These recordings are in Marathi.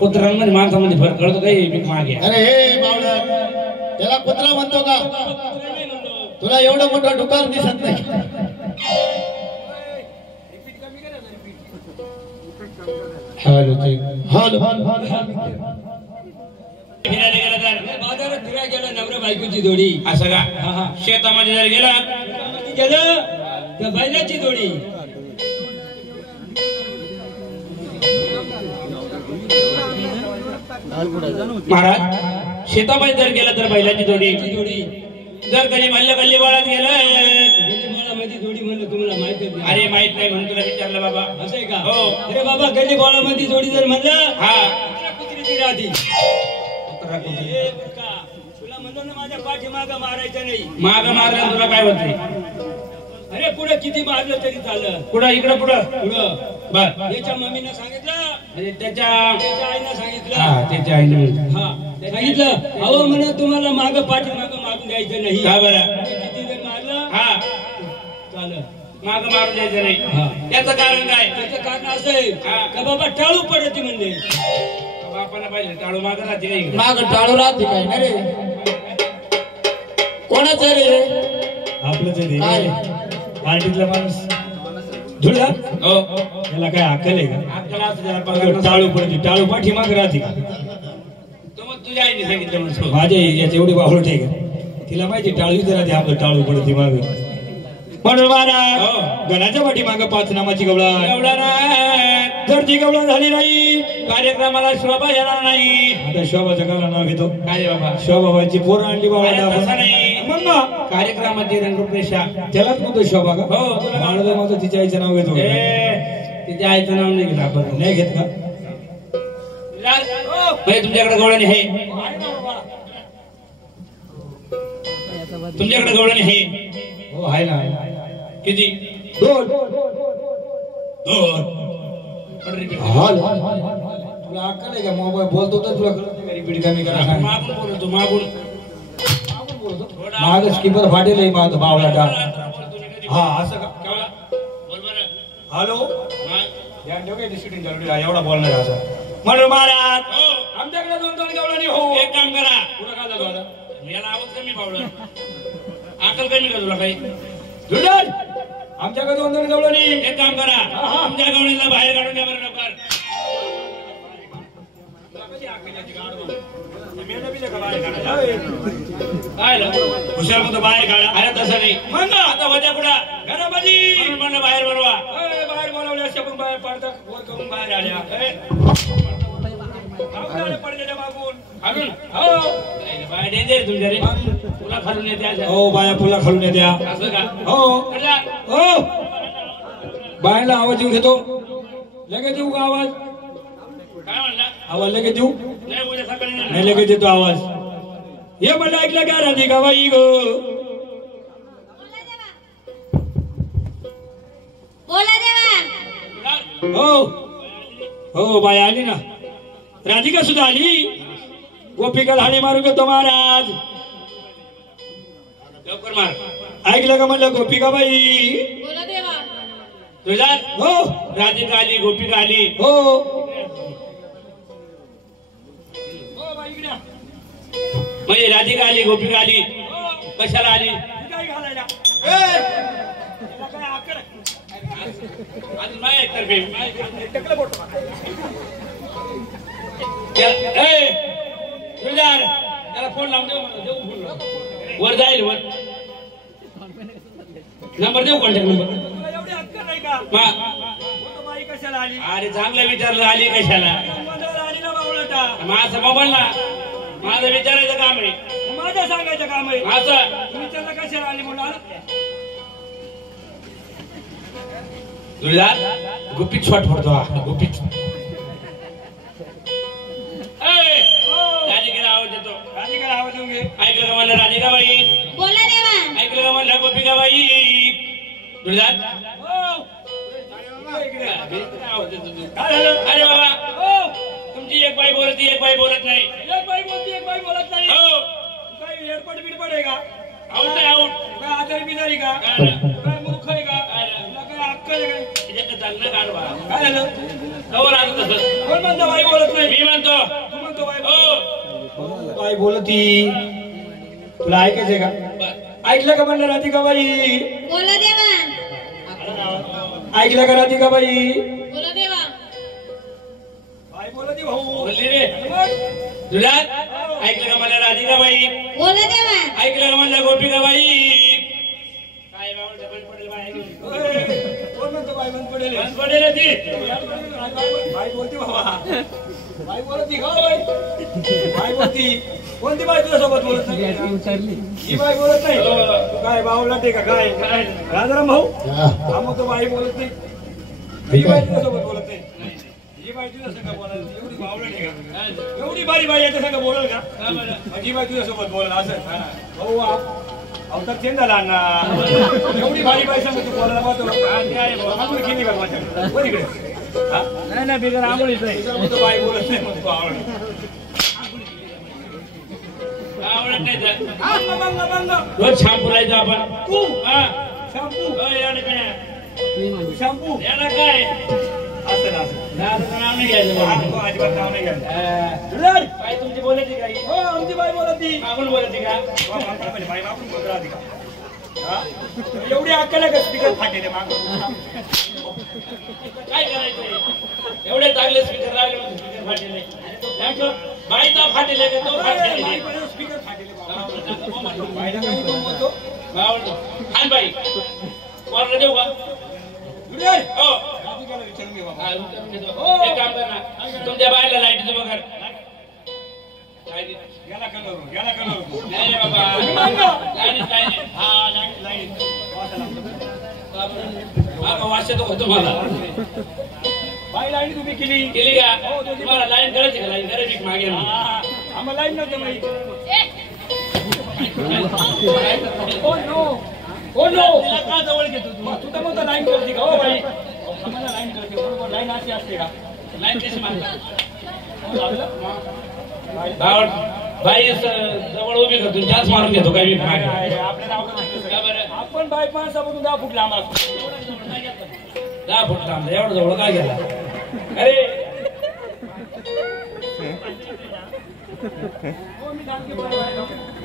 कुत्र्यांमध्ये माणसामध्ये फरक कळतो काही मागे. अरे हे बावळा त्याला कुत्रा म्हणतो का? तुला एवढं मोठं डुकार दिसत नाही. फिरायला गेला तर बाजारात फिरायला गेला नवरा बायकोची जोडी असं का? शेतामध्ये जर गेला गेलं तर बैलाची जोडी. महाराज शेतामध्ये जर गेला तर बैलाची जोडी. जर कधी म्हणलं गल्ली बाळात गेलं गल्ली बाळामध्ये जोडी म्हणलं तुम्हाला माहिती. अरे माहित नाही म्हणून तुला विचारलं बाबा. असं आहे का? हो. अरे बाबा गल्ली बाळामध्ये जोडी जर म्हणलं हा कुत्रीची राहती. तुला म्हणलं ना माझ्या पाठीमाग मारायचं नाही. माग मारलं तुला काय होते? अरे पुढे किती मारलं तरी चाललं. पुढं इकडं पुढं पुढं बर. त्याच्या मम्मीनं सांगितलं त्याच्या आईनं सांगितलं त्याच्या आईनं सांगितलं अहो म्हणा तुम्हाला माग पाठीमाग मारून द्यायचं नाही. का बरं? किती जर मारलं चाललं माग मारून द्यायचं नाही. त्याचं कारण काय? त्याचं कारण असं आहे का बाबा टाळू पडते म्हणजे बापाला पाहिजे टाळू माग राहते. माग टाळू राहते काय ना रे? कोणाचं रे? आपलंच आहे पार्टीतला माणूस धुळा. हो त्याला काय अक्कल आहे का? अक्कल असं त्याला पगार टाळू पडते टाळू पाठी माग राहते का? तो मग तुझ्या आईने सांगितलं म्हणून माझ्या याच्या एवढी बावळट आहे का? तिला माहिती टाळू राहते आपलं टाळू पडते माग. म्हणून महाराज घराच्या पाठी माग 5 नामाची गवळा. जर ती गवळा झाली नाही कार्यक्रमाला शोभा येणार नाही. आता शोभाचं का नाव घेतो काय बाबा? शोभाबाईची पोरं आणली बाबा. मग ना कार्यक्रमाची रंगरूपरेषा त्यालाच म्हणतो शोभा का? हो. मला माझं तिच्या आईचं नाव घेतो. तिच्या आईचं नाव नाही घेत आपण. नाही घेत का? तुमच्याकडे गवळणी आहे? तुमच्याकडे गवळणी आहे? हो आहे ना. किती? 2. तुला अक्कल आहे का? मोबाईल बोलतो तर तुला कळत नाही. रिपीट कमी करा. मागून बोलतो मागून माग स्किपर फाटेल माझं बावळाटा. हा असं का? हॅलो शूटिंग चालू एवढा बोलणार असं म्हणून महाराज आमच्याकडे 2 गवळणी. हो एक काम करा. पुढं काय झालं आता? याला आवाज कमी पावलं अक्कल कमी का तुला काही? जुडल आमच्याकडे 2 गवळणी. एक काम करा तुमच्या गवळीला बाहेर काढून द्या बरं लवकर. हुशार म्हणतो बाहेर काढा. अरे तसं नाही मग आता वजा कुठं घरामध्ये म्हणलं बाहेर बोलवा. बाहेर बोलावले असे पण बाहेर पडतात वर करून बाहेर आल्या पडलेल्या मागून खालून. हो बाहेर डेंजर तुमच्या रे. तुला खालून येते. हो बाया पुला खालून येत्या. असं का? हो हो बाहेरला आवाज येऊ घेतो. लगेच येऊ का आवाज? काय म्हणला? आवाज लगेच देऊ? नाही उद्या सकाळी नाही लगेच येतो आवाज. हे मला ऐकलं का राधिका बाई ग? बोला देवा. हो हो बाई आली ना. राधिका सुद्धा आली. गोपिका झाडी मारू घेतो महाराज. लवकर मार. ऐकलं का म्हणलं गोपिका बाई? बोला देवा. तुझा हो राधिका आली गोपिका आली. हो म्हणजे राधिका आली गोपिका आली. कशाला आली? त्याला फोन लावून देऊ वर जाईल. वर नंबर देऊ कॉन्टॅक्ट नंबर. कशाला आली? अरे चांगलं विचारलं आली कशाला? आली ना बावळटा. माझं मोबाईलला माझं विचारायचं काम आहे. माझं सांगायचं काम आहे. माझं तुम्ही त्याला कशाला आले म्हणून आला? तुळजात गुपित शॉट पडतो हा गुपित. राधिकेला आवाज देतो. राधिकाला आवाज देऊन घे. ऐकलं का म्हणलं राधिकाबाई? बोला देवा. ऐकलं का म्हणलं गोपिकाबाई? तुळजात आवाज देतो तू. काय झालं? अरे बाबा तुमची एक बाई बोलती एक बाई बोलत नाही. एक बाई बोलती एक बाई बोलत नाही. हो काय एअरपोर्ट बिडपड आहे का? आऊट नाही आऊट. काय आजारी बिजारी का? काय काय मूर्ख आहे का? तुला काय अक्कल आहे काय? त्याच्यात चांगलं काढवा. काय झालं? कवर आलं तसं. कोण म्हणतो बाई बोलत नाही? मी म्हणतो तू म्हणतो बाई हो बाई बोलती. तुला ऐकायचंय का? ऐकलं का म्हणलं राधिकाबाई? बोला देवा. ऐकलं का राधिकाबाई? बोला देवा. बाई बोलती भाऊ. बोलली रे तुळजात. ऐकलं का म्हणलं राधिकाबाई? बोला देवा. ऐकलं का म्हणलं गोपिकाबाई? काय बाबा डबल पडेल बाई. कोण म्हणतो बाई बंद पडेल? बंद पडेल रे ती. बाई बोलती बाबा. बाई बोलती का बाई? बाई बोलती. कोणती बाई तुझ्यासोबत बोलत नाही? ही बाई बोलत नाही. तू काय बावला ते का काय? राजाराम भाऊ हा मग तो बाई बोलत नाही. ही बाई तुझ्यासोबत बोलत नाही. ही बाई तुझ्या संग बोलायला एवढी बावला नाही का? एवढी बारी बाई याच्या संग बोलाल का? ही बाई तुझ्यासोबत बोलाल असं? भाऊ अवतार चेंज झाला ना. एवढी बारी बाई सांग तू बोलायला पाहतो. आंघोळ केली का माझ्या? बरं इकडे. नाही नाही बिगर आंघोळीच नाही. तो बाई बोलत नाही म्हणतो आवड. आवडत नाही तर. बंग बंग रोज शॅम्पू लायचो आपण. तू हा शॅम्पू यानं काय शॅम्पू यानं काय असं ना असं. नाव नाव नाही घ्यायचं हा, मला. तो अजिबात नाव नाही घ्यायचं. काय तुमची बोलायची काही हो आमची बाई बोलती. आपण बोलायची का? बाई आपण बोलत राहते का? हा? एवढी अक्कल आहे का स्पीकर फाटेले माग? काय करायचंय? एवढे चांगले स्पीकर लागले म्हणून स्पीकर फाटले. बाईचा फाटले का तो फाटले? स्पीकर फाटेले बाईला काही कोण बोलतो? खान बाई कोणाला देऊ का? हो राधिकाला विचारून घे बाबा. हा, विचारून घेतो. एक काम कर ना तुमच्या बायला लाईटीचं बघा. याला कलर याला कलर. नाही रे बाबा लाईट हा लाईट लाईट. वाच येतो का तुम्हाला? बाई लाईट तुम्ही केली. केली का? तुम्हाला लाईन करायची का? लाईन करायची का मागे? आम्हाला लाईट नव्हतं माहिती. Oh no oh no. तिला का जवळ घेतो तू? तू तर म्हणतो लाईन करते का? हो बाई आम्हाला लाईन करते. बरोबर लाईन अशी असते का? लाईन कशी मारतात? लागलं? बाई जवळ उभी करतो जास्त मारून घेतो काय मी मागे. आपल्याला का बरं? आपण बाईक माणसापासून 10 फूट लांब असतो. 10 फूट लांब एवढं जवळ काय गेला? अरे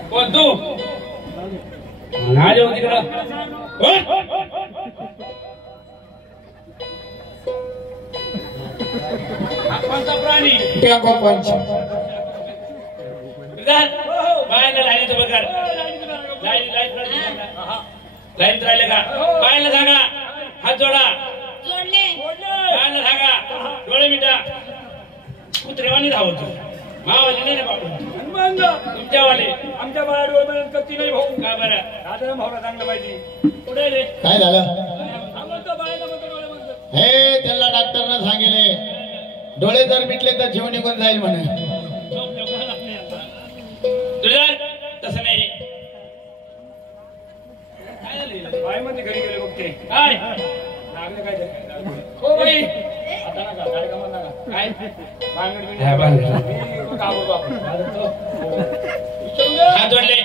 कोण तू? आले होती तिकडं. कोणता प्राणी? बायला लाईनीचं बघा. लाईन राहिले का? बायला सांगा हात जोडा. जोडले. बायला सांगा डोळे मिटा. कुत्रेवानी धावत मावाले नाही ना बाबू तुमच्यावाले. आमच्या बाळा डोळे कच्ची नाही भाऊ. का बरं? राजाराम भाऊला चांगलं माहिती. कुठे रे? काय झालं? म्हणतो बाळाला म्हणतो डोळे म्हणतो. हे त्याला डॉक्टरनं सांगितले डोळे जर मिटले तर जीव निघून जाईल म्हणे. तुझ्या तसं नाही. काय झालं? बाई मध्ये घरी गेले बघते. काय लागलं काय ते? हो बाई आता नका गाडी कामात नका. काय बांगड हा, बांगड. मी घाबरतो आपण. हात जोडले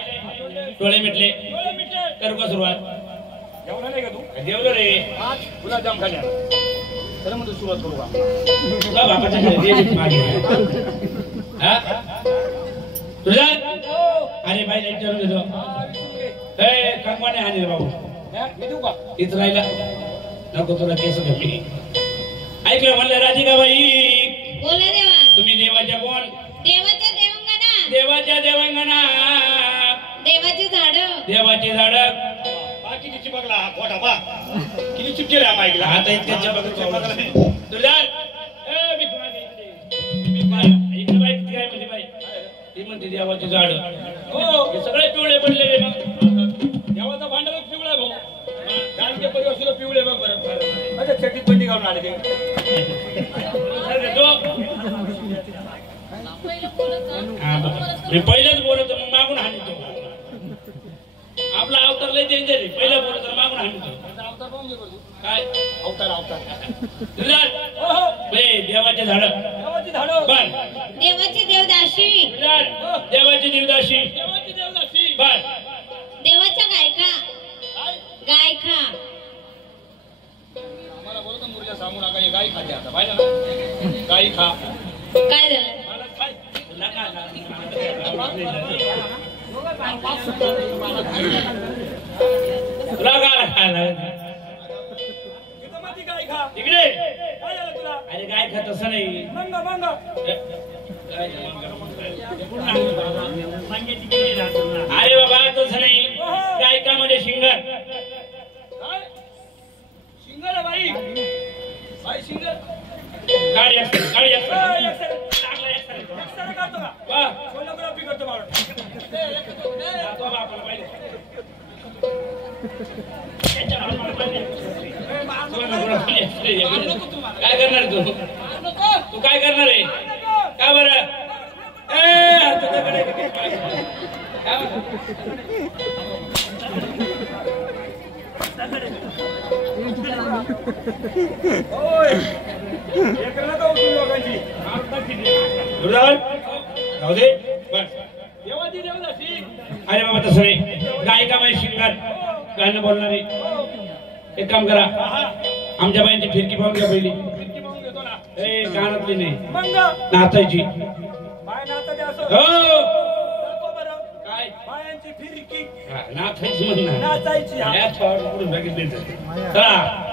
डोळे मिटले करू का सुरुवात? जेवला नाही का तू? जेवलो रे. गुलाबजाम खाली आण. चला म्हणतो सुरुवात करू का? तुला बापाच्या घरी दे मागे. हा तुझ्या अरे बाई लाईट करून घेतो. हे कंगवाने हानी रे बाबू. मी देऊ का? इथं राहिला नको तुला केस कमी. ऐकलं म्हणलं राधिकाबाई बोला देवा. तुम्ही देवाच्या कोण? देवाच्या देवंगना. देवाच्या देवांगना. देवाची झाड. देवाची झाड. किती चिपकला हा खोटा बा. किती चिपकेले हा माईकला. आता इतक्या चिपकला तुझ्या इकडे बाई किती काय म्हणते देवाची झाड हो सगळे पिवळे पडलेले मग देवाचा भांडार पिवळा भाऊ गाडगे परिवार सुद्धा पिवळे बघ बरं अच्छा चटी पट्टी घालून आले ते मी पहिलेच बोलतो मग मागून हाणतो आपला अवतार लय डेंजर आहे पहिला बोलतो मागून हाणतो काय अवतार अवतार देवाचे झाड देवाची झाड बर देवाची देवदासी देवाची देवदासी देवाची देवदासी बर देवाच्या गायका गायका आम्हाला बोलतो मुर्जा सांगू नका हे गाय खाते आता पाहिजे ना गाय खा काय झालं मला खाय नका इकडे अरे गाय खात असं नाही अरे बाबा तसं नाही गायकामध्ये शिंगर शिंगर बाई बाई शिंगर गाडी असते गाडी असते सोनोग्राफी करतो काय करणार तू तू काय करणार आहे का बरं अरे बाबा तसं नाही गायका बाई शिंगार गाणं बोलणारी एक काम करा आमच्या बाईंची फिरकी पाहून घ्या पहिली कानातली नाही नाचायची हो काय बायांची फिरकी नाचायची म्हणणार नाचायची पुढून बघितले चला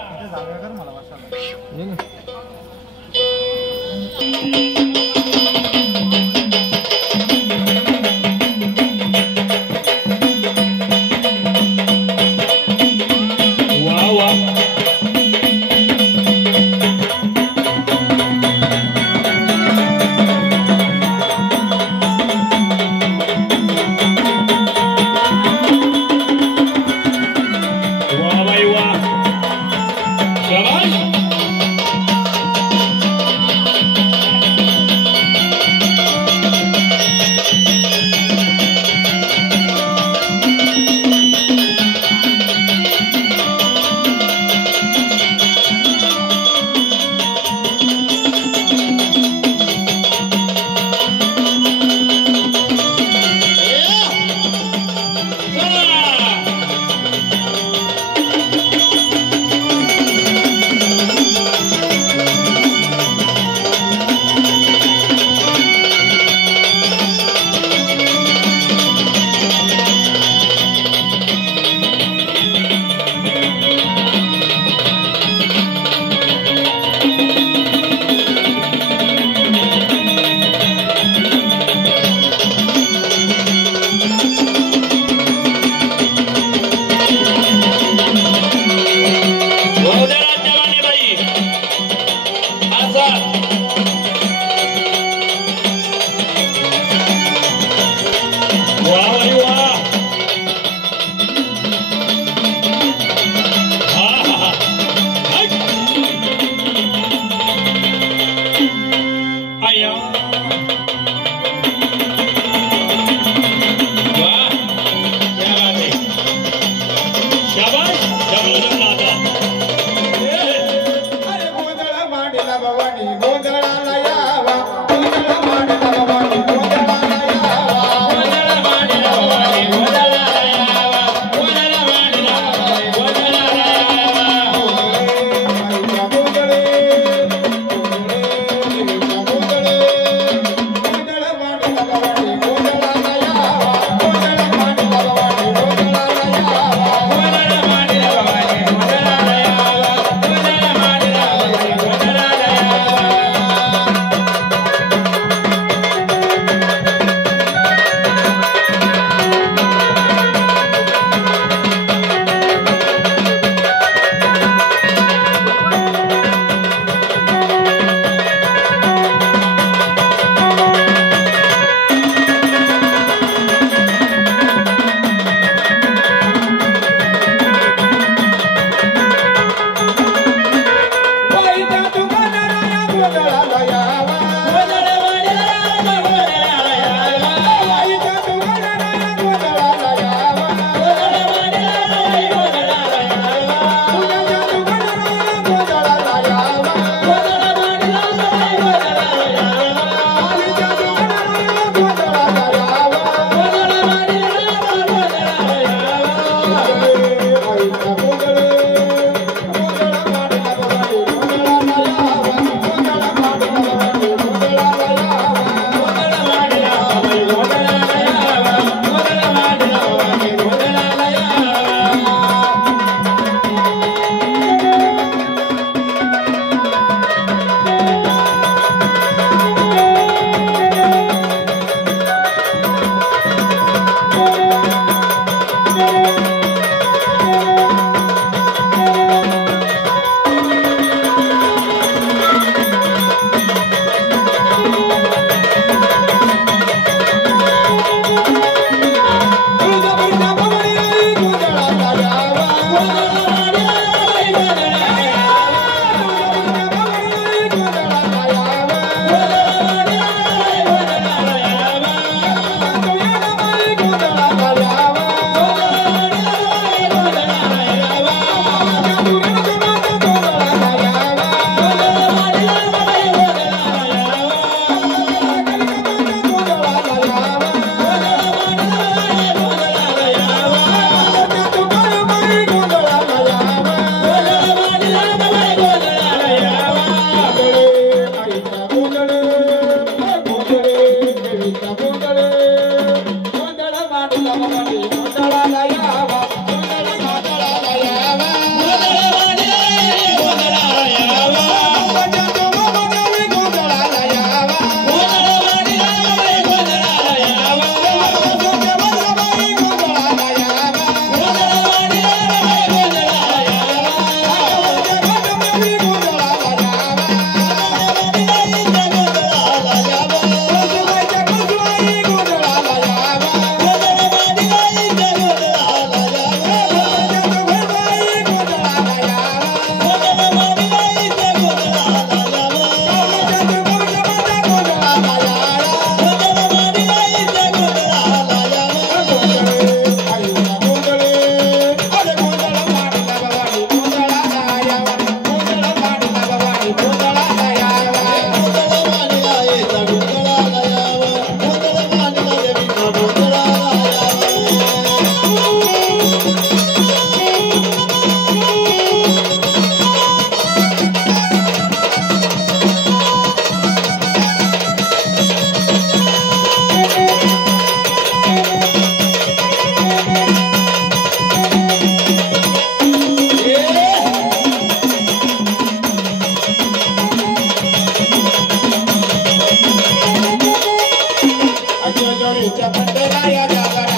जेजुरीच्या पंढरा या जागरण